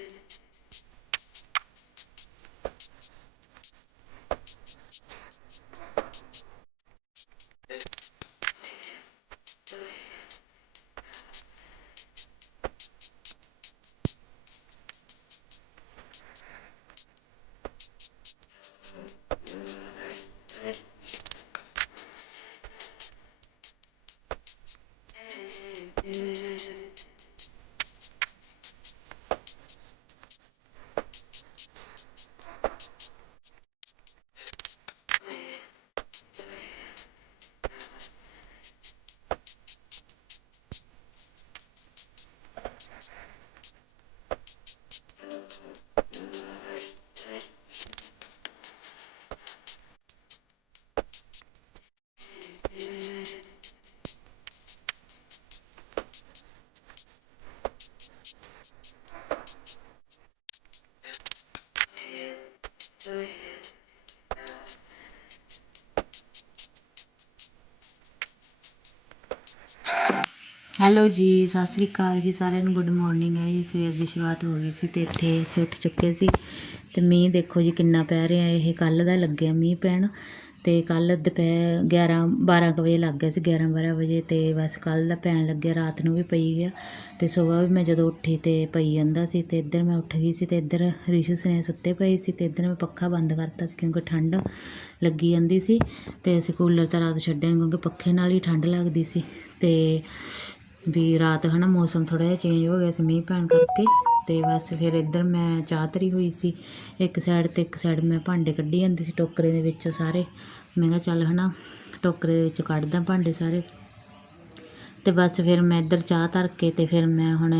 is, hello ਜੀ, ਸਤਿ ਸ੍ਰੀ ਅਕਾਲ ਜੀ ਸਾਰਿਆਂ ਨੂੰ, ਗੁੱਡ ਮੋਰਨਿੰਗ ਹੈ ਜੀ। ਸਵੇਰ ਦੀ ਸ਼ੁਰੂਆਤ ਹੋ ਗਈ ਸੀ ਅਤੇ ਇੱਥੇ ਅਸੀਂ ਉੱਠ ਚੁੱਕੇ ਸੀ। ਅਤੇ ਮੀਂਹ ਦੇਖੋ ਜੀ ਕਿੰਨਾ ਪੈ ਰਿਹਾ, ਇਹ ਕੱਲ ਦਾ ਲੱਗਿਆ ਮੀਂਹ ਪੈਣ। ਤੇ ਕੱਲ ਦੁਪਹਿਰ 11 12 ਕੁ ਵਜੇ ਲੱਗ ਗਿਆ ਸੀ 11 12 ਵਜੇ ਤੇ ਬਸ ਕੱਲ ਦਾ ਪੈਣ ਲੱਗਿਆ, ਰਾਤ ਨੂੰ ਵੀ ਪਈ ਗਿਆ। ਤੇ ਸਵੇਰ ਵੀ ਮੈਂ ਜਦੋਂ ਉੱਠੀ ਤੇ ਪਈ ਜਾਂਦਾ ਸੀ ਤੇ ਇੱਧਰ ਮੈਂ ਉੱਠ ਗਈ ਸੀ ਤੇ ਇੱਧਰ ਰਿਸ਼ੂ ਸਨੇ ਸੁੱਤੇ ਪਏ ਸੀ ਤੇ ਇੱਧਰ ਮੈਂ ਪੱਖਾ ਬੰਦ ਕਰਤਾ ਸੀ ਕਿਉਂਕਿ ਠੰਡ ਲੱਗੀ ਜਾਂਦੀ ਸੀ। ਤੇ ਅਸੀਂ ਕੂਲਰ ਤਾਂ ਰਾਤ ਛੱਡਿਆ ਕਿਉਂਕਿ ਪੱਖੇ ਨਾਲ ਹੀ ਠੰਡ ਲੱਗਦੀ ਸੀ। ਤੇ ਵੀ ਰਾਤ ਹਨਾ ਮੌਸਮ ਥੋੜਾ ਜਿਹਾ ਚੇਂਜ ਹੋ ਗਿਆ ਸੀ ਮੀਂਹ ਪੈਣ ਕਰਕੇ ਤੇ ਬਸ ਫਿਰ ਇੱਧਰ ਮੈਂ ਚਾਹ ਧਰੀ ਹੋਈ ਸੀ, ਇੱਕ ਸਾਈਡ ਤੇ ਇੱਕ ਸਾਈਡ ਮੈਂ ਭਾਂਡੇ ਕੱਢੀ ਜਾਂਦੀ ਸੀ ਟੋਕਰੇ ਦੇ ਵਿੱਚੋਂ ਸਾਰੇ। ਮੈਂ ਕਿਹਾ ਚੱਲ ਹਨਾ ਟੋਕਰੇ ਦੇ ਵਿੱਚੋਂ ਕੱਢਦਾ ਭਾਂਡੇ ਸਾਰੇ। ਤੇ ਬਸ ਫਿਰ ਮੈਂ ਇੱਧਰ ਚਾਹ ਧਰ ਕੇ ਤੇ ਫਿਰ ਮੈਂ ਹੁਣ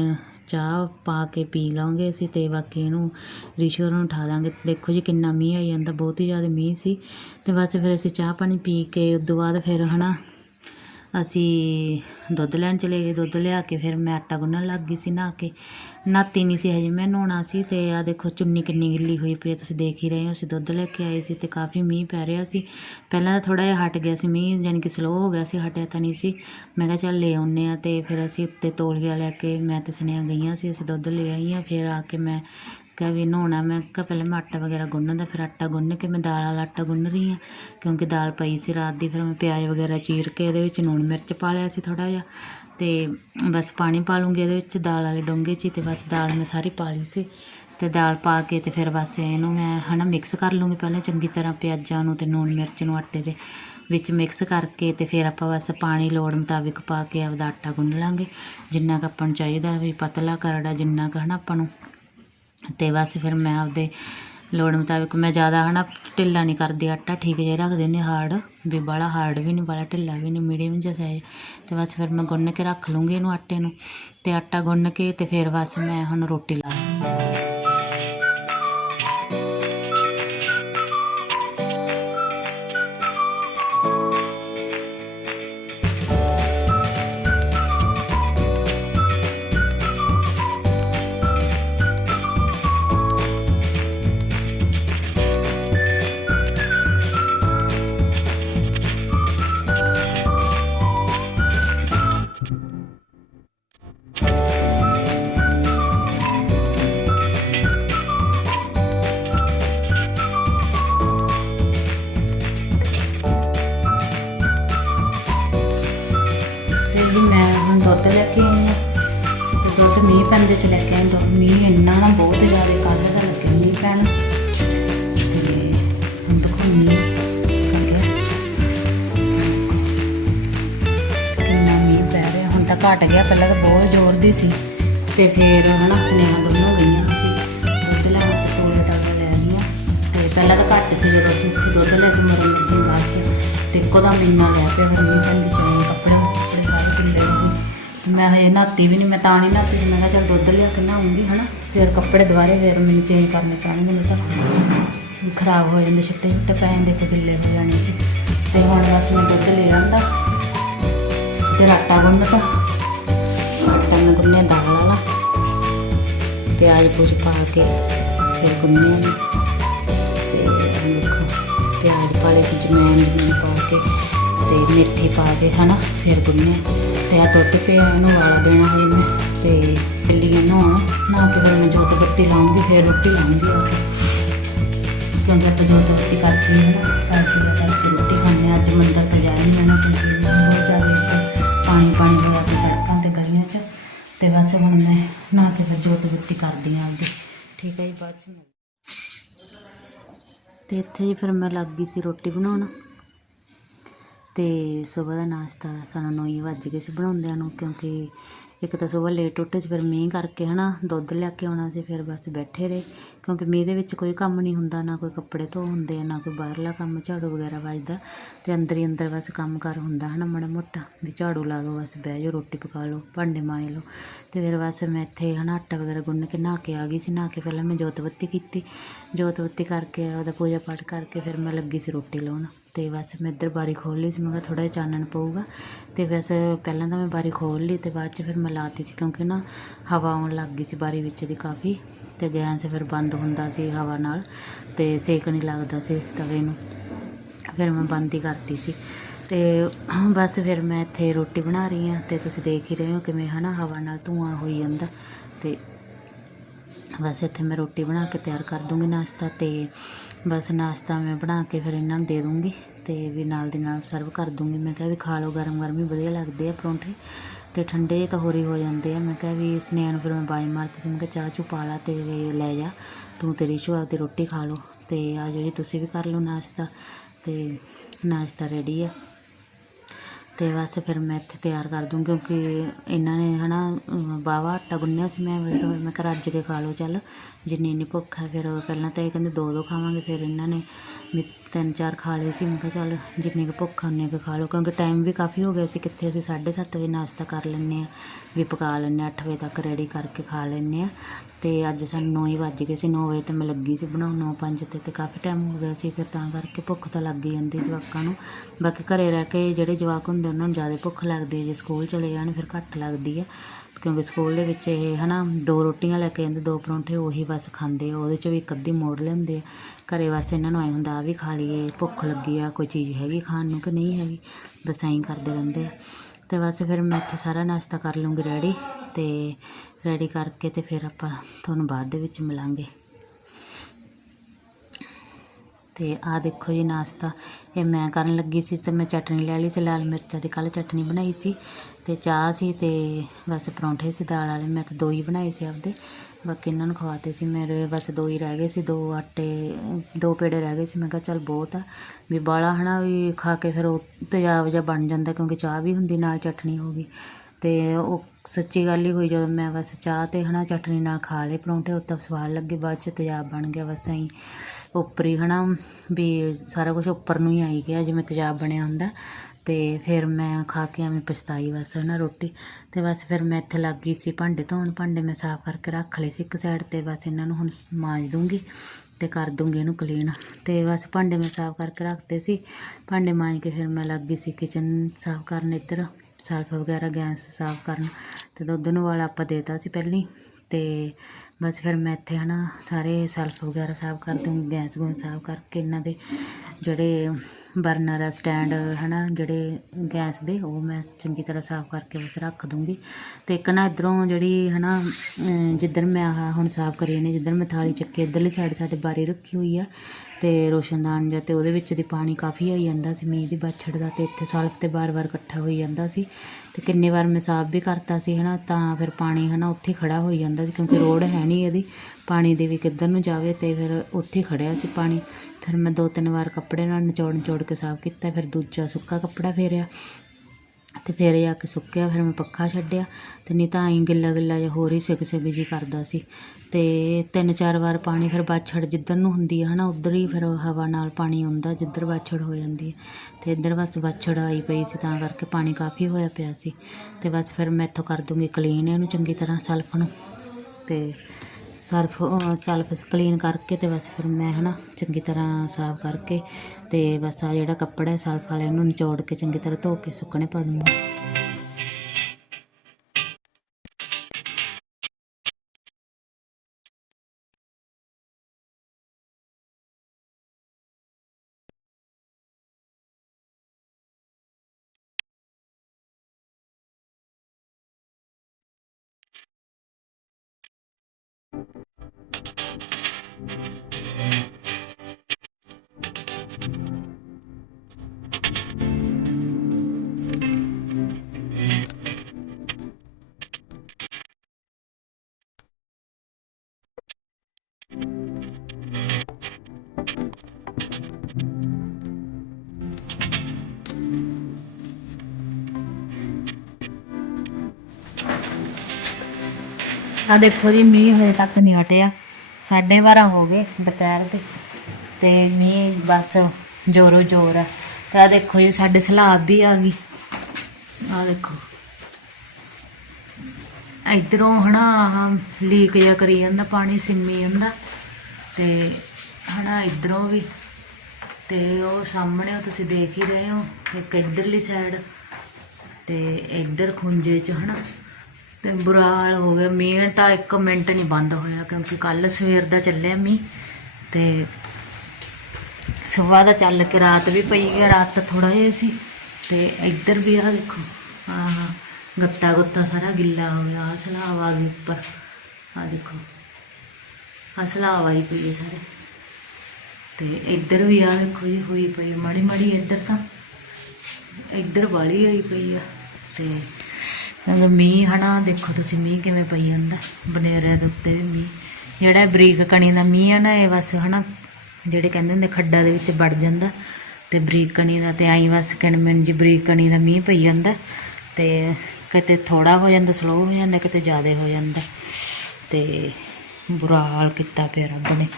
ਚਾਹ ਪਾ ਕੇ ਪੀ ਲਵਾਂਗੇ ਅਸੀਂ ਤੇ ਬਾਕੀ ਇਹਨੂੰ ਰਿਸ਼ੂ ਨੂੰ ਉਠਾ ਦਾਂਗੇ ਦੇਖੋ ਜੀ ਕਿੰਨਾ ਮੀਂਹ ਆਈ ਜਾਂਦਾ, ਬਹੁਤ ਹੀ ਜ਼ਿਆਦਾ ਮੀਂਹ ਸੀ। ਤੇ ਬਸ ਫਿਰ ਅਸੀਂ ਚਾਹ ਪਾਣੀ ਪੀ ਕੇ ਉਸ ਤੋਂ ਬਾਅਦ ਫਿਰ ਹਨਾ ਅਸੀਂ ਦੁੱਧ ਲੈਣ ਚਲੇ ਗਏ, ਦੁੱਧ ਲਿਆ ਕੇ ਫਿਰ ਮੈਂ ਆਟਾ ਗੁੰਨਣ ਲੱਗ ਗਈ ਸੀ, ਨਹਾ ਕੇ। ਨਹਾਤੀ ਨਹੀਂ ਸੀ ਹਜੇ, ਮੈਂ ਨਹਾਉਣਾ ਸੀ ਤੇ ਆ ਦੇਖੋ ਚੁੰਨੀ ਕਿੰਨੀ ਗਿੱਲੀ ਹੋਈ ਪਈ ਹੈ, ਤੁਸੀਂ ਦੇਖ ਹੀ ਰਹੇ ਹੋ, ਅਸੀਂ ਦੁੱਧ ਲੈ ਕੇ ਆਏ ਸੀ ਤੇ ਕਾਫੀ ਮੀਂਹ ਪੈ ਰਿਹਾ ਸੀ। ਪਹਿਲਾਂ ਤਾਂ ਥੋੜਾ ਜਿਹਾ ਹਟ ਗਿਆ ਸੀ ਮੀਂਹ ਯਾਨੀ ਕਿ ਸਲੋ ਹੋ ਗਿਆ ਸੀ, ਹਟਿਆ ਤਾਂ ਨਹੀਂ ਸੀ। ਮੈਂ ਕਿਹਾ ਚੱਲ ਲੈ ਆਉਂਦੇ ਆ ਤੇ ਫਿਰ ਅਸੀਂ ਉੱਤੇ ਤੋਲੀਆ ਲੈ ਕੇ, ਮੈਂ ਤੇ ਸੁਨੇਹਾ ਗਈਆਂ ਸੀ, ਅਸੀਂ ਦੁੱਧ ਲੈ ਆਈਆਂ, ਫਿਰ ਆ ਕੇ ਮੈਂ ਕਿਹਾ ਵੀ ਨਹਾਉਣਾ, ਮੈਂ ਕਿਹਾ ਪਹਿਲਾਂ ਮੈਂ ਆਟਾ ਵਗੈਰਾ ਗੁੰਨਣ ਦਾ, ਫਿਰ ਆਟਾ ਗੁੰਨ ਕੇ ਮੈਂ ਦਾਲ ਵਾਲਾ ਆਟਾ ਗੁੰਨ ਰਹੀ ਹਾਂ, ਕਿਉਂਕਿ ਦਾਲ ਪਈ ਸੀ ਰਾਤ ਦੀ, ਫਿਰ ਮੈਂ ਪਿਆਜ਼ ਵਗੈਰਾ ਚੀਰ ਕੇ ਇਹਦੇ ਵਿੱਚ ਲੂਣ ਮਿਰਚ ਪਾ ਲਿਆ ਸੀ ਥੋੜਾ ਜਿਹਾ ਤੇ ਬਸ ਪਾਣੀ ਪਾ ਲੂੰਗੀ ਇਹਦੇ ਵਿੱਚ, ਦਾਲ ਵਾਲੇ ਡੋਂਗੇ 'ਚ ਹੀ ਤੇ ਬਸ ਦਾਲ ਮੈਂ ਸਾਰੀ ਪਾ ਲਈ ਸੀ ਤੇ ਦਾਲ ਪਾ ਕੇ ਤੇ ਫਿਰ ਬਸ ਇਹਨੂੰ ਮੈਂ ਹਨਾ ਮਿਕਸ ਕਰ ਲੂੰਗੀ ਪਹਿਲਾਂ ਚੰਗੀ ਤਰ੍ਹਾਂ ਪਿਆਜ਼ਾਂ ਨੂੰ ਤੇ ਲੂਣ ਮਿਰਚ ਨੂੰ ਆਟੇ ਦੇ ਵਿੱਚ ਮਿਕਸ ਕਰਕੇ ਤੇ ਫਿਰ ਆਪਾਂ ਬਸ ਪਾਣੀ ਲੋੜ ਮੁਤਾਬਿਕ ਪਾ ਕੇ ਆਪਦਾ ਆਟਾ ਗੁੰਨ ਲਾਂਗੇ, ਜਿੰਨਾ ਕੁ ਆਪਾਂ ਨੂੰ ਚਾਹੀਦਾ ਵੀ ਪਤਲਾ ਕਰੜਾ ਜਿੰਨਾ ਕੁ ਹਨਾ ਆਪਾਂ ਨੂੰ। ਅਤੇ ਬਸ ਫਿਰ ਮੈਂ ਆਪਦੇ ਲੋੜ ਮੁਤਾਬਿਕ ਮੈਂ ਜ਼ਿਆਦਾ ਹੈ ਨਾ ਢਿੱਲਾ ਨਹੀਂ ਕਰਦੀ, ਆਟਾ ਠੀਕ ਜਿਹਾ ਰੱਖਦੀ ਹੁੰਦੀ ਹਾਰਡ ਵੀ ਬਾਹਲਾ ਹਾਰਡ ਵੀ ਨਹੀਂ, ਬਾਹਲਾ ਢਿੱਲਾ ਵੀ ਨਹੀਂ ਮੀਡੀਅਮ ਜਿਹਾ ਸਾਈਜ਼ ਤੇ ਬਸ ਫਿਰ ਮੈਂ ਗੁੰਨ ਕੇ ਰੱਖ ਲੂੰਗੀ ਇਹਨੂੰ ਆਟੇ ਨੂੰ ਅਤੇ ਆਟਾ ਗੁੰਨ ਕੇ ਅਤੇ ਫਿਰ ਬਸ ਮੈਂ ਹੁਣ ਰੋਟੀ ਲਾ ਤੇ ਮੈਂ ਹੁਣ ਦੁੱਧ ਲੈ ਕੇ ਆਈ ਹਾਂ। ਤੇ ਦੁੱਧ ਮੀਂਹ ਪੈਂਦੇ ਚ ਲੈ ਕੇ ਆਈ ਦੁੱਧ ਮੀਂਹ ਇੰਨਾ ਨਾ ਬਹੁਤ ਜ਼ਿਆਦਾ ਕੱਲ੍ਹ ਦਾ ਲੱਗੇ ਮੀਂਹ ਪੈਣ। ਤੇ ਹੁਣ ਦਿਖਾਉਂਦੀ ਹਾਂ ਕਿੰਨਾ ਮੀਂਹ ਪੈ ਰਿਹਾ। ਹੁਣ ਤਾਂ ਘਟ ਗਿਆ, ਪਹਿਲਾਂ ਤਾਂ ਬਹੁਤ ਜ਼ੋਰ ਦੀ ਸੀ। ਤੇ ਫਿਰ ਹਨਾ ਸੁਨੇਹਾ ਦੋਨੋਂ ਗਈਆਂ ਸੀ। ਦੁੱਧ ਲੈ ਕੇ ਤੋਲੇ ਟਾਲੇ ਲੈ ਗਈਆਂ। ਤੇ ਪਹਿਲਾਂ ਤਾਂ ਘੱਟ ਸੀ ਜਦੋਂ ਅਸੀਂ ਉੱਥੇ ਦੁੱਧ ਲੈ ਕੇ ਮਰਨ ਲੱਗੇ ਬਾਹਰ ਸੀ। ਤੇ ਇੱਕੋ ਦਾ ਮਹੀਨਾ ਲੈ ਪਿਆ, ਫਿਰ ਮੀਂਹ ਪੈਂਦੀ ਚਾਹੀ ਕੱਪੜੇ ਮੈਂ ਹਜੇ ਨਹਾਤੀ ਵੀ ਨਹੀਂ ਮੈਂ ਤਾਂ ਨਹੀਂ ਨਹਾਤੀ ਸੀ। ਮੈਂ ਕਿਹਾ ਚੱਲ ਦੁੱਧ ਲਿਆ ਕੇ ਨਹਾਉਂਗੀ, ਹਨਾ। ਫਿਰ ਕੱਪੜੇ ਦੁਬਾਰੇ, ਫਿਰ ਮੈਨੂੰ ਚੇਂਜ ਕਰਨੇ ਪੈਣਗੇ ਨਹੀਂ ਤਾਂ ਵੀ ਖਰਾਬ ਹੋ ਜਾਂਦੇ, ਛਿੱਟੇ ਛਿੱਟੇ ਪੈ ਜਾਂਦੇ ਕਿ ਗਿੱਲੇ ਹੋ ਜਾਣੇ ਸੀ। ਤੇ ਹੁਣ ਬਸ ਮੈਂ ਦੁੱਧ ਲੈ ਆਂਦਾ। ਤੇ ਆਟਾ ਗੁੰਨਤਾ। ਆਟਾ ਮੈਂ ਗੁੰਨਿਆ, ਦਾਲ ਵਾਲਾ ਪਿਆਜ਼ ਪੂਜ ਪਾ ਕੇ ਫਿਰ ਗੁੰਨਿਆ ਮੈਂ। ਤੇ ਦੇਖੋ, ਪਿਆਜ਼ ਪਾ ਲਏ ਸੀ ਜਮੈਨ ਵੀ ਪਾ ਕੇ ਤੇ ਮੇਥੀ ਪਾ ਕੇ, ਹਨਾ, ਫਿਰ ਗੁੰਨਿਆ। ਤੇ ਆ ਦੁੱਧ ਪਿਆ ਇਹਨੂੰ ਵਾਲਾ ਦੇਣਾ ਹੈ ਮੈਂ। ਤੇ ਬਿੱਲੀਆਂ ਨਹਾਉਣ, ਨਹਾ ਕੇ ਫਿਰ ਮੈਂ ਜੋਤ ਬੱਤੀ ਲਾਉਂਗੀ, ਫਿਰ ਰੋਟੀ ਲਾਉਂਗੀ ਆ ਕੇ। ਕਿਉਂਕਿ ਆਪਾਂ ਜੋਤ ਬੱਤੀ ਕਰਕੇ ਨਾ ਪਾਰਟੀ ਕਰਕੇ ਰੋਟੀ ਖਾਂਦੇ ਅੱਜ ਮੰਦਰ ਤੇ ਜਾਏ ਨਹੀਂ ਜਾਣਾ, ਕਿਉਂਕਿ ਬਹੁਤ ਜ਼ਿਆਦਾ ਪਾਣੀ ਪਾਣੀ ਹੋਇਆ ਪਿਆ ਸੜਕਾਂ ਤੇ, ਗਲੀਆਂ 'ਚ। ਤੇ ਬਸ ਹੁਣ ਮੈਂ ਨਹਾ ਕੇ ਫਿਰ ਜੋਤ ਬੱਤੀ ਕਰਦੀ ਹਾਂ ਆਪਦੀ। ਠੀਕ ਹੈ ਜੀ, ਬਾਅਦ 'ਚ ਤੇ ਇੱਥੇ ਜੀ ਫਿਰ ਮੈਂ ਲੱਗ ਗਈ ਸੀ ਰੋਟੀ ਬਣਾਉਣ। ਅਤੇ ਸਵੇਰ ਦਾ ਨਾਸ਼ਤਾ ਸਾਨੂੰ 9 ਵੱਜ ਗਏ ਸੀ ਬਣਾਉਂਦਿਆਂ ਨੂੰ, ਕਿਉਂਕਿ ਇੱਕ ਤਾਂ ਸਵੇਰ ਲੇਟ ਉੱਠੇ ਸੀ, ਫਿਰ ਮੀਂਹ ਕਰਕੇ ਹੈ ਨਾ ਦੁੱਧ ਲਿਆ ਕੇ ਆਉਣਾ ਸੀ, ਫਿਰ ਬਸ ਬੈਠੇ ਰਹੇ। ਕਿਉਂਕਿ ਮੀਂਹ ਦੇ ਵਿੱਚ ਕੋਈ ਕੰਮ ਨਹੀਂ ਹੁੰਦਾ, ਨਾ ਕੋਈ ਕੱਪੜੇ ਧੋ ਹੁੰਦੇ, ਨਾ ਕੋਈ ਬਾਹਰਲਾ ਕੰਮ, ਝਾੜੂ ਵਗੈਰਾ ਵੱਜਦਾ। ਤੇ ਅੰਦਰ ਹੀ ਅੰਦਰ ਬਸ ਕੰਮ ਕਰ ਹੁੰਦਾ ਹਨਾ ਮਾੜਾ ਮੋਟਾ, ਵੀ ਝਾੜੂ ਲਾ ਲਓ, ਬਸ ਬਹਿ ਜਾਓ, ਰੋਟੀ ਪਕਾ ਲਓ, ਭਾਂਡੇ ਮਾਂਜ ਲਓ। ਤੇ ਫਿਰ ਬਸ ਮੈਂ ਇੱਥੇ ਹਨਾ ਆਟਾ ਵਗੈਰਾ ਗੁੰਨ ਕੇ ਨਹਾ ਕੇ ਆ ਗਈ ਸੀ, ਨਹਾ ਕੇ ਪਹਿਲਾਂ ਮੈਂ ਜੋਤ ਬੱਤੀ ਕੀਤੀ। ਜੋਤ ਬੱਤੀ ਕਰਕੇ ਉਹਦਾ ਪੂਜਾ ਪਾਠ ਕਰਕੇ ਫਿਰ ਮੈਂ ਲੱਗੀ ਸੀ ਰੋਟੀ ਲਾਉਣ। ਤੇ ਬਸ ਮੈਂ ਇੱਧਰ ਬਾਰੀ ਖੋਲ ਲਈ ਸੀ, ਮੈਂ ਕਿਹਾ ਥੋੜਾ ਜਿਹਾ ਚਾਨਣ ਪਊਗਾ। ਤੇ ਵੈਸੇ ਪਹਿਲਾਂ ਤਾਂ ਮੈਂ ਬਾਰੀ ਖੋਲ ਲਈ ਤੇ ਬਾਅਦ ਚ ਫਿਰ ਮੈਂ ਲਾਤੀ ਸੀ, ਕਿਉਂਕਿ ਨਾ ਹਵਾ ਆਉਣ ਲੱਗ ਗਈ ਸੀ ਬਾਰੀ ਵਿੱਚ ਦੀ ਕਾਫੀ। ਤੇ ਗੈਸ ਫਿਰ ਬੰਦ ਹੁੰਦਾ ਸੀ ਹਵਾ ਨਾਲ, ਤੇ ਸੇਕ ਨਹੀਂ ਲੱਗਦਾ ਸੀ ਤਵੇ ਨੂੰ। ਫਿਰ ਮੈਂ ਬੰਦ ਹੀ ਕਰਤੀ ਸੀ। ਤੇ ਬਸ ਫਿਰ ਮੈਂ ਇੱਥੇ ਰੋਟੀ ਬਣਾ ਰਹੀ ਹਾਂ ਤੇ ਤੁਸੀਂ ਦੇਖ ਹੀ ਰਹੇ ਹੋ ਕਿਵੇਂ ਹਨਾ ਹਵਾ ਨਾਲ ਧੂਆਂ ਹੋਈ ਜਾਂਦਾ। ਤੇ ਬਸ ਇੱਥੇ ਮੈਂ ਰੋਟੀ ਬਣਾ ਕੇ ਤਿਆਰ ਕਰ ਦੂੰਗੀ ਨਾਸ਼ਤਾ ਤੇ ਬਸ ਨਾਸ਼ਤਾ ਮੈਂ ਬਣਾ ਕੇ ਫਿਰ ਇਹਨਾਂ ਨੂੰ ਦੇ ਦੂੰਗੀ ਤੇ ਵੀ ਨਾਲ ਦੀ ਨਾਲ ਸਰਵ ਕਰ ਦੂੰਗੀ। ਮੈਂ ਕਿਹਾ ਵੀ ਖਾ ਲਓ, ਗਰਮ ਗਰਮ ਹੀ ਵਧੀਆ ਲੱਗਦੇ ਆ ਪਰੌਂਠੇ। ਤੇ ਠੰਡੇ ਤਾਂ ਹੋਰ ਹੀ ਹੋ ਜਾਂਦੇ ਆ। ਮੈਂ ਕਿਹਾ ਵੀ ਸਨੇਹ ਨੂੰ ਫਿਰ ਮੈਂ ਬਾਈ ਮਾਰਤੀ ਸੀ। ਮੈਂ ਕਿਹਾ ਚਾਹ ਚੂ ਪਾ ਲਾ ਤੇ ਲੈ ਜਾ। ਤੂੰ ਤੇਰੀ ਸ਼ੋ ਆਪਦੀ ਰੋਟੀ ਖਾ ਲਓ। ਤੇ ਆ ਜਿਹੜੀ ਤੁਸੀਂ ਵੀ ਕਰ ਲਓ ਨਾਸ਼ਤਾ। ਤੇ ਨਾਸ਼ਤਾ ਰੈਡੀ ਆ। ਤੇ ਬਸ ਫਿਰ ਮੈਂ ਇੱਥੇ ਤਿਆਰ ਕਰ ਦੂੰ ਕਿਉਂਕਿ ਇਹਨਾਂ ਨੇ ਹਨਾ ਬਾਵਾ ਆਟਾ ਗੁੰਨਿਆ ਸੀ ਮੈਂ। ਫਿਰ ਮੈਂ ਕਿਹਾ ਰੱਜ ਕੇ ਖਾ ਲਓ ਚੱਲ। ਜਿੰਨੀ ਇੰਨੀ ਭੁੱਖ ਹੈ, ਫਿਰ ਪਹਿਲਾਂ ਤਾਂ ਇਹ ਕਹਿੰਦੇ ਦੋ ਦੋ ਖਾਵਾਂਗੇ। ਫਿਰ ਇਹਨਾਂ ਨੇ ਵੀ ਤਿੰਨ ਚਾਰ ਖਾ ਲਏ ਸੀ। ਮੈਂ ਕਿਹਾ ਚੱਲ ਜਿੰਨੀ ਕੁ ਭੁੱਖ ਆ, ਉਨੀ ਕੁ ਖਾ ਲਓ। ਕਿਉਂਕਿ ਟਾਈਮ ਵੀ ਕਾਫੀ ਹੋ ਗਿਆ ਸੀ। ਕਿੱਥੇ ਅਸੀਂ 7:30 ਵਜੇ ਨਾਸ਼ਤਾ ਕਰ ਲੈਂਦੇ ਆ ਵੀ ਪਕਾ ਲੈਂਦੇ ਹਾਂ 8 ਵਜੇ ਤੱਕ ਰੈਡੀ ਕਰਕੇ ਖਾ ਲੈਂਦੇ ਆ ਤੇ ਅੱਜ ਸਾਨੂੰ 9 ਹੀ ਵੱਜ ਗਏ ਸੀ। 9 ਵਜੇ ਤੇ ਮੈਂ ਲੱਗੀ ਸੀ ਬਣਾਉਣ 9:05 ਤੇ ਤੇ ਕਾਫੀ ਟਾਈਮ ਹੋ ਗਿਆ ਸੀ। ਫਿਰ ਤਾਂ ਕਰਕੇ ਭੁੱਖ ਤਾਂ ਲੱਗ ਹੀ ਜਾਂਦੀ ਜਵਾਕਾਂ ਨੂੰ। ਬਾਕੀ ਘਰੇ ਰਹਿ ਕੇ ਜਿਹੜੇ ਜਵਾਕ ਹੁੰਦੇ ਉਹਨਾਂ ਨੂੰ ਜ਼ਿਆਦਾ ਭੁੱਖ ਲੱਗਦੀ ਹੈ। ਜੇ ਸਕੂਲ ਚਲੇ ਜਾਣ, ਫਿਰ ਘੱਟ ਲੱਗਦੀ ਹੈ। ਕਿਉਂਕਿ ਸਕੂਲ ਦੇ ਵਿੱਚ ਇਹ ਹਨਾ, ਦੋ ਰੋਟੀਆਂ ਲੈ ਕੇ ਜਾਂਦੇ, ਦੋ ਪਰੌਂਠੇ ਉਹੀ ਬਸ ਖਾਂਦੇ ਆ, ਉਹਦੇ 'ਚ ਵੀ ਇੱਕ ਅੱਧੀ ਮੋੜ ਲੈਂਦੇ ਆ। ਘਰੇ ਵਾਸਤੇ ਇਹਨਾਂ ਨੂੰ ਐ ਹੁੰਦਾ ਆ ਵੀ ਖਾ ਲਈਏ, ਭੁੱਖ ਲੱਗੀ ਆ, ਕੋਈ ਚੀਜ਼ ਹੈਗੀ ਖਾਣ ਨੂੰ ਕਿ ਨਹੀਂ ਹੈਗੀ, ਬਸ ਐਂ ਕਰਦੇ ਰਹਿੰਦੇ ਆ। ਤੇ ਬਸ ਫਿਰ ਮੈਂ ਇੱਥੇ ਸਾਰਾ ਨਾਸ਼ਤਾ ਕਰ ਲੂੰਗੀ ਰੈਡੀ, ਤੇ ਰੈਡੀ ਕਰਕੇ ਤੇ ਫਿਰ ਆਪਾਂ ਤੁਹਾਨੂੰ ਬਾਅਦ ਦੇ ਵਿੱਚ ਮਿਲਾਂਗੇ। ਤੇ ਆਹ ਦੇਖੋ ਜੀ ਨਾਸ਼ਤਾ। ਇਹ ਮੈਂ ਕਰਨ ਲੱਗੀ ਸੀ ਤੇ ਮੈਂ ਚਟਨੀ ਲੈ ਲਈ ਸੀ, ਲਾਲ ਮਿਰਚਾਂ ਦੀ ਕੱਲ ਚਟਨੀ ਬਣਾਈ ਸੀ ਤੇ ਚਾਹ ਸੀ ਤੇ ਬਸ ਪਰੌਂਠੇ ਸੀ, ਦਾਲ ਵਾਲੇ। ਮੈਂ ਤਾਂ ਦੋ ਹੀ ਬਣਾਏ ਸੀ ਆਪਦੇ। ਬਾਕੀ ਇਹਨਾਂ ਨੂੰ ਖਵਾਤੇ ਸੀ ਮੇਰੇ। ਬਸ ਦੋ ਹੀ ਰਹਿ ਗਏ ਸੀ, ਦੋ ਆਟੇ, ਦੋ ਪੇੜੇ ਰਹਿ ਗਏ ਸੀ। ਮੈਂ ਕਿਹਾ ਚੱਲ ਬਹੁਤ ਆ। ਵੀ ਬਾਲਾ ਹਨਾ ਵੀ ਖਾ ਕੇ ਫਿਰ ਉਹ ਤੇਜ਼ਾਬ ਜਿਹਾ ਬਣ ਜਾਂਦਾ ਕਿਉਂਕਿ ਚਾਹ ਵੀ ਹੁੰਦੀ ਨਾਲ ਚਟਨੀ ਹੋ ਗਈ। ਤੇ ਉਹ ਸੱਚੀ ਗੱਲ ਹੀ ਹੋਈ ਜਦੋਂ ਮੈਂ ਬਸ ਚਾਹ ਤੇ ਹਨਾ ਚਟਨੀ ਨਾਲ ਖਾ ਲਏ, ਪਰੌਂਠੇ, ਉਹ ਤਾਂ ਸਵਾਦ ਲੱਗੇ, ਬਾਅਦ ਚ ਤੇਜ਼ਾਬ ਬਣ ਗਿਆ ਬਸ ਐਂ। ਉੱਪਰ ਹੀ ਹਨਾ, ਵੀ ਸਾਰਾ ਕੁਝ ਉੱਪਰ ਨੂੰ ਹੀ ਆਈ ਗਿਆ, ਜਿਵੇਂ ਤੇਜ਼ਾਬ ਬਣਿਆ ਹੁੰਦਾ। ਅਤੇ ਫਿਰ ਮੈਂ ਖਾ ਕੇ ਐਵੇਂ ਪਛਤਾਈ ਬਸ ਨਾ ਰੋਟੀ। ਅਤੇ ਬਸ ਫਿਰ ਮੈਂ ਇੱਥੇ ਲੱਗ ਗਈ ਸੀ ਭਾਂਡੇ ਧੋਣ। ਭਾਂਡੇ ਮੈਂ ਸਾਫ਼ ਕਰਕੇ ਰੱਖ ਲਏ ਸੀ ਇੱਕ ਸਾਈਡ ਤੇ, ਬਸ ਇਹਨਾਂ ਨੂੰ ਹੁਣ ਮਾਂਜ ਦੂੰਗੀ ਤੇ ਕਰ ਦੂੰਗੀ ਇਹਨੂੰ ਕਲੀਨ ਤੇ ਬਸ ਭਾਂਡੇ ਮੈਂ ਸਾਫ਼ ਕਰਕੇ ਰੱਖਤੇ ਸੀ। ਭਾਂਡੇ ਮਾਂਜ ਕੇ ਫਿਰ ਮੈਂ ਲੱਗ ਗਈ ਸੀ ਕਿਚਨ ਸਾਫ਼ ਕਰਨ ਇੱਧਰ। ਸੈਲਫ ਵਗੈਰਾ ਗੈਸ ਸਾਫ਼ ਕਰਨ। ਤੇ ਦੁੱਧ ਨੂੰ ਵਾਲਾ ਆਪਾਂ ਦੇਤਾ ਸੀ ਪਹਿਲੀ। ਅਤੇ ਬਸ ਫਿਰ ਮੈਂ ਇੱਥੇ ਹੈ ਨਾ ਸਾਰੇ ਸੈਲਫ ਵਗੈਰਾ ਸਾਫ਼ ਕਰ ਦੂੰਗੀ, ਗੈਸ ਗੂਸ ਸਾਫ਼ ਕਰਕੇ ਇਹਨਾਂ ਦੇ ਜਿਹੜੇ ਬਰਨਰ ਸਟੈਂਡ, ਹਨਾ, ਜਿਹੜੇ ਗੈਸ ਦੇ, ਉਹ ਮੈਂ ਚੰਗੀ ਤਰ੍ਹਾਂ ਸਾਫ਼ ਕਰਕੇ ਬਸ ਰੱਖ ਦੂੰਗੀ। ਤੇ ਇੱਕ ਨਾ ਇਧਰੋਂ ਜਿਹੜੀ, ਹਨਾ ਅਮ ਜਿੱਧਰ ਮੈਂ ਆਹ ਹੁਣ ਸਾਫ਼ ਕਰੀ ਨੇ, ਜਿੱਧਰ ਮੈਂ ਥਾਲੀ ਚੱਕੇ, ਇੱਧਰਲੀ ਸਾਈਡ ਸਾਡੇ ਬਾਰੀ ਰੱਖੀ ਹੋਈ ਆ, ਤੇ ਰੋਸ਼ਨਦਾਨ ਜਿਹਾ ਤੇ ਉਹਦੇ ਵਿੱਚ ਦੀ ਪਾਣੀ ਕਾਫੀ ਆਈ ਜਾਂਦਾ ਸੀ, ਮੀਂਹ ਦੀ ਬਾਛੜ ਦਾ, ਤੇ ਇੱਥੇ ਸਲਫ ਤੇ ਬਾਰ-ਬਾਰ ਇਕੱਠਾ ਹੋਈ ਜਾਂਦਾ ਸੀ। ਤੇ ਕਿੰਨੇ ਵਾਰ ਮੈਂ ਸਾਫ਼ ਵੀ ਕਰਤਾ ਸੀ, ਹਨਾ, ਤਾਂ ਫਿਰ ਪਾਣੀ, ਹਨਾ, ਉੱਥੇ ਖੜਾ ਹੋਈ ਜਾਂਦਾ ਸੀ, ਕਿਉਂਕਿ ਰੋਡ ਹੈ ਨਹੀਂ ਇਹਦੀ ਪਾਣੀ ਦੇ ਵੀ ਕਿੱਧਰ ਨੂੰ ਜਾਵੇ ਤੇ ਫਿਰ ਉੱਥੇ ਖੜਿਆ ਸੀ ਪਾਣੀ। ਫਿਰ ਮੈਂ ਦੋ ਤਿੰਨ ਵਾਰ ਕੱਪੜੇ ਨਾਲ ਨਿਚੋੜ ਨਿਚੋੜ ਕੇ ਸਾਫ਼ ਕੀਤਾ, ਫਿਰ ਦੂਜਾ ਸੁੱਕਾ ਕੱਪੜਾ ਫੇਰਿਆ ਤੇ ਫਿਰ ਜਾ ਕੇ ਸੁੱਕਿਆ, ਫਿਰ ਮੈਂ ਪੱਖਾ ਛੱਡਿਆ ਤੇ ਨਹੀਂ ਤਾਂ ਐਂ ਗਿੱਲਾ ਗਿੱਲਾ ਜਿਹਾ ਹੋਰ ਹੀ ਸਿਗ ਸਿਗ ਜੀ ਕਰਦਾ ਸੀ। ਤੇ ਤਿੰਨ ਚਾਰ ਵਾਰ ਪਾਣੀ ਫਿਰ ਬਾਛੜ ਜਿੱਧਰ ਨੂੰ ਹੁੰਦੀ ਹੈ ਹਨਾ, ਉਧਰ ਹੀ ਫਿਰ ਹਵਾ ਨਾਲ ਪਾਣੀ ਆਉਂਦਾ ਜਿੱਧਰ ਬਾਛੜ ਹੋ ਜਾਂਦੀ ਹੈ ਤੇ ਇੱਧਰ ਬਸ ਬਾਛੜ ਆਈ ਪਈ ਸੀ, ਤਾਂ ਕਰਕੇ ਪਾਣੀ ਕਾਫੀ ਹੋਇਆ ਪਿਆ ਸੀ। ਤੇ ਬਸ ਫਿਰ ਮੈਂ ਇੱਥੋਂ ਕਰ ਦੂੰਗੀ ਕਲੀਨ ਇਹਨੂੰ ਚੰਗੀ ਤਰ੍ਹਾਂ, ਸਲਫ ਨੂੰ। ਤੇ ਸਰਫ ਸੈਲਫ ਕਲੀਨ ਕਰਕੇ ਤੇ ਬਸ ਫਿਰ ਮੈਂ ਹਨਾ ਚੰਗੀ ਤਰ੍ਹਾਂ ਸਾਫ਼ ਕਰਕੇ ਤੇ ਬਸ ਆ ਜਿਹੜਾ ਕੱਪੜਾ ਹੈ ਸਲਫ ਵਾਲੇ ਨੂੰ ਨਿਚੋੜ ਕੇ ਚੰਗੀ ਤਰ੍ਹਾਂ ਧੋ ਕੇ ਸੁੱਕਣੇ ਪਾ ਦੂੰਗੀ ਆ ਦੇਖੋ ਜੀ, ਮੀਂਹ ਹਜੇ ਤੱਕ ਨਹੀਂ ਹਟਿਆ। 12:30 ਹੋ ਗਏ ਦੁਪਹਿਰ ਦੇ। ਤੇ ਮੀਂਹ ਬਸ ਜ਼ੋਰੋ ਜ਼ੋਰ ਆ। ਤੇ ਆ ਦੇਖੋ ਜੀ, ਸਾਡੇ ਸਲਾਬ ਵੀ ਆ ਗਈ। ਆ ਦੇਖੋ। ਇਧਰੋਂ ਹਨਾ ਲੀਕ ਜਿਹਾ ਕਰੀ ਜਾਂਦਾ, ਪਾਣੀ ਸਿੰਮੀ ਜਾਂਦਾ। ਤੇ ਹਨਾ, ਇਧਰੋਂ ਵੀ। ਤੇ ਉਹ ਸਾਹਮਣੇ ਉਹ ਤੁਸੀਂ ਦੇਖ ਹੀ ਰਹੇ ਹੋ, ਇੱਕ ਇਧਰਲੀ ਸਾਈਡ ਤੇ ਇਧਰ ਖੁੰਝੇ ਚ ਹਨਾ। ਤੇ ਬੁਰਾ ਹਾਲ ਹੋ ਗਿਆ। ਮੀਂਹ ਤਾਂ ਇੱਕ ਮਿੰਟ ਨਹੀਂ ਬੰਦ ਹੋਇਆ ਕਿਉਂਕਿ ਕੱਲ ਸਵੇਰ ਦਾ ਚੱਲਿਆ ਮੀਂਹ ਤੇ ਸਵੇਰ ਦਾ ਚੱਲ ਕੇ ਰਾਤ ਵੀ ਪਈ ਗਿਆ, ਰਾਤ ਤਾਂ ਥੋੜਾ ਜਿਹਾ ਸੀ ਤੇ ਇੱਧਰ ਵੀ ਆ ਦੇਖੋ, ਆਹ ਗੱਤਾ ਗੁੱਤਾ ਸਾਰਾ ਗਿੱਲਾ ਹੋ ਗਿਆ, ਆਹ ਸਲਾਬ ਆ ਗਈ ਉੱਪਰ ਆ ਦੇਖੋ, ਆਹ ਸਲਾਬ ਆਈ ਪਈ ਹੈ ਸਾਰੇ। ਤੇ ਇੱਧਰ ਵੀ ਆ ਦੇਖੋ ਜੀ, ਹੋਈ ਪਈ ਹੈ ਮਾੜੀ ਮਾੜੀ ਇੱਧਰ ਤਾਂ, ਇੱਧਰ ਵਾਲੀ ਹੋਈ ਪਈ ਆ ਤੇ ਜਦੋਂ ਮੀਂਹ ਹਨਾ, ਦੇਖੋ ਤੁਸੀਂ ਮੀਂਹ ਕਿਵੇਂ ਪਈ ਜਾਂਦਾ, ਬਨੇਰਿਆਂ ਦੇ ਉੱਤੇ ਵੀ ਮੀਂਹ। ਜਿਹੜਾ ਬਰੀਕ ਕਣੀ ਦਾ ਮੀਂਹ ਆ ਨਾ, ਇਹ ਬਸ ਹਨਾ, ਜਿਹੜੇ ਕਹਿੰਦੇ ਹੁੰਦੇ ਖੱਡਾਂ ਦੇ ਵਿੱਚ ਵੜ ਜਾਂਦਾ, ਤੇ ਬਰੀਕ ਕਣੀ ਦਾ ਤੇ ਆਈ ਬਸ ਕਿਣਮਿਣ ਜੀ ਬਰੀਕ ਕਣੀ ਦਾ ਮੀਂਹ ਪਈ ਜਾਂਦਾ, ਤੇ ਕਿਤੇ ਥੋੜਾ ਹੋ ਜਾਂਦਾ ਸਲੋ ਹੋ ਜਾਂਦਾ, ਕਿਤੇ ਜ਼ਿਆਦਾ ਹੋ ਜਾਂਦਾ, ਤੇ ਬੁਰਾ ਹਾਲ ਕੀਤਾ ਪਿਆ ਰੱਬ ਨੇ।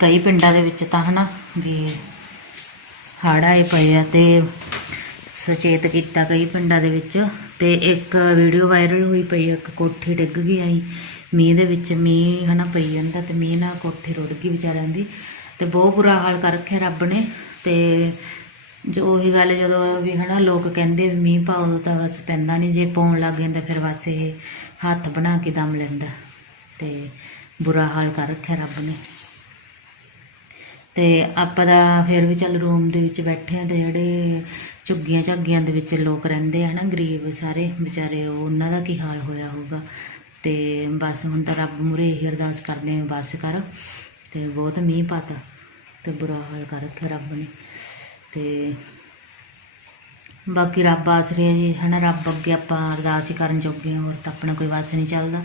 ਕਈ ਪਿੰਡਾਂ ਦੇ ਵਿੱਚ ਤਾਂ ਹਨਾ, ਵੀ ਹੜ੍ਹ ਆਏ ਪਏ ਆ ਤੇ ਸੁਚੇਤ ਕੀਤਾ ਕਈ ਪਿੰਡਾਂ ਦੇ ਵਿੱਚ ਤੇ ਇੱਕ ਵੀਡੀਓ ਵਾਇਰਲ ਹੋਈ ਪਈ ਇੱਕ ਕੋਠੀ ਡਿੱਗ ਗਈ ਆਈ ਮੀਂਹ ਦੇ ਵਿੱਚ ਮੀਂਹ ਹਨਾ ਪਈ ਜਾਂਦਾ ਤੇ ਮੀਂਹ ਨਾਲ ਕੋਠੀ ਰੁੜ ਗਈ ਵਿਚਾਰਿਆਂ ਦੀ ਤੇ ਬਹੁਤ ਬੁਰਾ ਹਾਲ ਕਰ ਰੱਖਿਆ ਰੱਬ ਨੇ ਤੇ ਜੋ ਉਹੀ ਗੱਲ ਜਦੋਂ ਵੀ ਹਨਾ ਲੋਕ ਕਹਿੰਦੇ ਵੀ ਮੀਂਹ ਪਾਓ ਤਾਂ ਬਸ ਪੈਂਦਾ ਨਹੀਂ ਜੇ ਪਾਉਣ ਲੱਗ ਜਾਂਦਾ ਫਿਰ ਬਸ ਇਹ ਹੱਥ ਬਣਾ ਕੇ ਦਮ ਲੈਂਦਾ ਤੇ ਬੁਰਾ ਹਾਲ ਕਰ ਰੱਖਿਆ ਰੱਬ ਨੇ। ਤੇ ਆਪਾਂ ਦਾ ਫਿਰ ਵੀ ਚੱਲ ਰੂਮ ਦੇ ਵਿੱਚ ਬੈਠੇ ਆ ਤੇ ਜਿਹੜੇ ਝੁੱਗੀਆਂ ਝਾਗੀਆਂ ਦੇ ਵਿੱਚ ਲੋਕ ਰਹਿੰਦੇ ਆ ਨਾ ਗਰੀਬ ਸਾਰੇ ਵਿਚਾਰੇ ਉਹਨਾਂ ਦਾ ਕੀ ਹਾਲ ਹੋਇਆ ਹੋਊਗਾ? ਤੇ ਬਸ ਹੁਣ ਤਾਂ ਰੱਬ ਮੂਹਰੇ ਇਹੀ ਅਰਦਾਸ ਕਰਦੇ ਆ, ਬਸ ਕਰ। ਤੇ ਬਹੁਤ ਮੀਂਹ ਪਾਤਾ ਤੇ ਬੁਰਾ ਹਾਲ ਕਰ ਰੱਖਿਆ ਰੱਬ ਨੇ। ਤੇ ਬਾਕੀ ਰੱਬ ਆਸਰੇ ਹੈ ਜੀ, ਹਨਾ, ਰੱਬ ਅੱਗੇ ਆਪਾਂ ਅਰਦਾਸ ਹੀ ਕਰਨ ਜੋਗੇ ਹਾਂ, ਹੋਰ ਤਾਂ ਆਪਣਾ ਕੋਈ ਵਸ ਨਹੀਂ ਚੱਲਦਾ।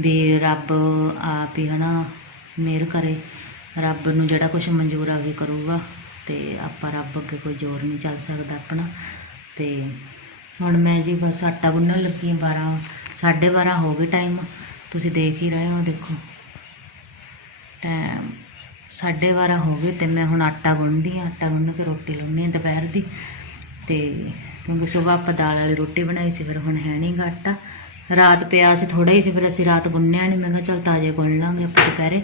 ਵੀ ਰੱਬ ਆਪ ਹੀ ਹਨਾ, ਮਿਹਰ ਕਰੇ, ਰੱਬ ਨੂੰ ਜਿਹੜਾ ਕੁਝ ਮਨਜ਼ੂਰ ਆ ਵੀ ਕਰੂਗਾ। ਅਤੇ ਆਪਾਂ ਰੱਬ ਅੱਗੇ ਕੋਈ ਜ਼ੋਰ ਨਹੀਂ ਚੱਲ ਸਕਦਾ ਆਪਣਾ। ਤੇ ਹੁਣ ਮੈਂ ਜੀ ਬਸ ਆਟਾ ਗੁੰਨਣ ਲੱਗੀ ਹਾਂ 12 12:30 ਹੋ ਗਏ ਟਾਈਮ ਤੁਸੀਂ ਦੇਖ ਹੀ ਰਹੇ ਹੋ, ਦੇਖੋ। ਟਾਈਮ 12:30 ਹੋ ਗਏ ਤੇ ਮੈਂ ਹੁਣ ਆਟਾ ਗੁੰਨਦੀ ਹਾਂ। ਆਟਾ ਗੁੰਨ ਕੇ ਰੋਟੀ ਲਾਉਣੀ ਹਾਂ ਦੁਪਹਿਰ ਦੀ। ਤੇ ਕਿਉਂਕਿ ਸਵੇਰ ਆਪਾਂ ਦਾਲ ਵਾਲੀ ਰੋਟੀ ਬਣਾਈ ਸੀ, ਫਿਰ ਹੁਣ ਹੈ ਨਹੀਂ ਆਟਾ। ਰਾਤ ਪਿਆ ਸੀ ਥੋੜਾ ਹੀ ਸੀ, ਫਿਰ ਅਸੀਂ ਰਾਤ ਗੁੰਨਿਆ ਨਹੀਂ ਮੈਂ ਕਿਹਾ ਚਲ ਤਾਜ਼ੇ ਗੁੰਨ ਲਾਂਗੇ ਆਪਾਂ ਦੁਪਹਿਰੇ।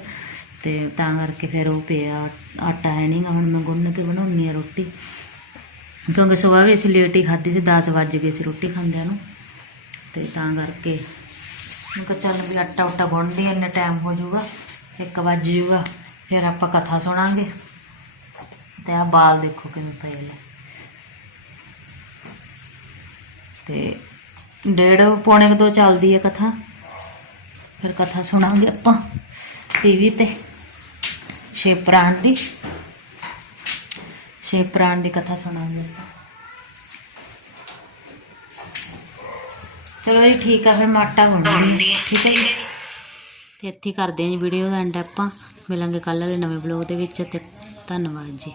ਤੇ ਤਾਂ ਕਰਕੇ ਫਿਰ ਉਹ ਪਿਆ, ਆਟਾ ਹੈ ਨਹੀਂਗਾ ਹੁਣ ਮੈਂ ਗੁੰਨ ਕੇ ਬਣਾਉਣੀ ਆ ਰੋਟੀ। ਕਿਉਂਕਿ ਸਵੇਰ ਵੀ ਅਸੀਂ ਲੇਟ ਹੀ ਖਾਧੀ ਸੀ 10 ਵੱਜ ਗਏ ਸੀ ਰੋਟੀ ਖਾਂਦਿਆਂ ਨੂੰ। ਤੇ ਤਾਂ ਕਰਕੇ ਮੈਂ ਕਿਹਾ ਚੱਲ ਵੀ ਆਟਾ ਉਟਾ ਗੁੰਨਦੀ ਇੰਨਾ ਟਾਈਮ ਹੋ ਜਾਊਗਾ 1 ਵੱਜ ਜਾਊਗਾ, ਫਿਰ ਆਪਾਂ ਕਥਾ ਸੁਣਾਂਗੇ। ਤੇ ਆ ਬਾਲ ਦੇਖੋ ਕਿਵੇਂ ਪਏ ਨੇ। ਤੇ ਡੇਢ, ਪੌਣੇ ਕੁ ਦੋ ਚੱਲਦੀ ਹੈ ਕਥਾ। ਫਿਰ ਕਥਾ ਸੁਣਾਂਗੇ ਆਪਾਂ, ਟੀਵੀ ਤੇ। ਸ਼ਿਵ ਪ੍ਰਾਣ ਦੀ। ਸ਼ਿਵ ਪ੍ਰਾਣ ਦੀ ਕਥਾ ਆਪਾਂ ਚਲੋ ਜੀ ਠੀਕ ਆ ਫਿਰ ਮੈਂ ਆਟਾ ਗੁੰਨਦੀ ਠੀਕ ਹੈ ਜੀ। ਤੇ ਇੱਥੇ ਕਰਦੇ ਹਾਂ ਜੀ ਵੀਡੀਓ ਦਾ ਐਂਡ ਆਪਾਂ। ਮਿਲਾਂਗੇ ਕੱਲ੍ਹ ਵਾਲੇ ਨਵੇਂ ਬਲੌਗ ਦੇ ਵਿੱਚ। ਤੇ ਧੰਨਵਾਦ ਜੀ।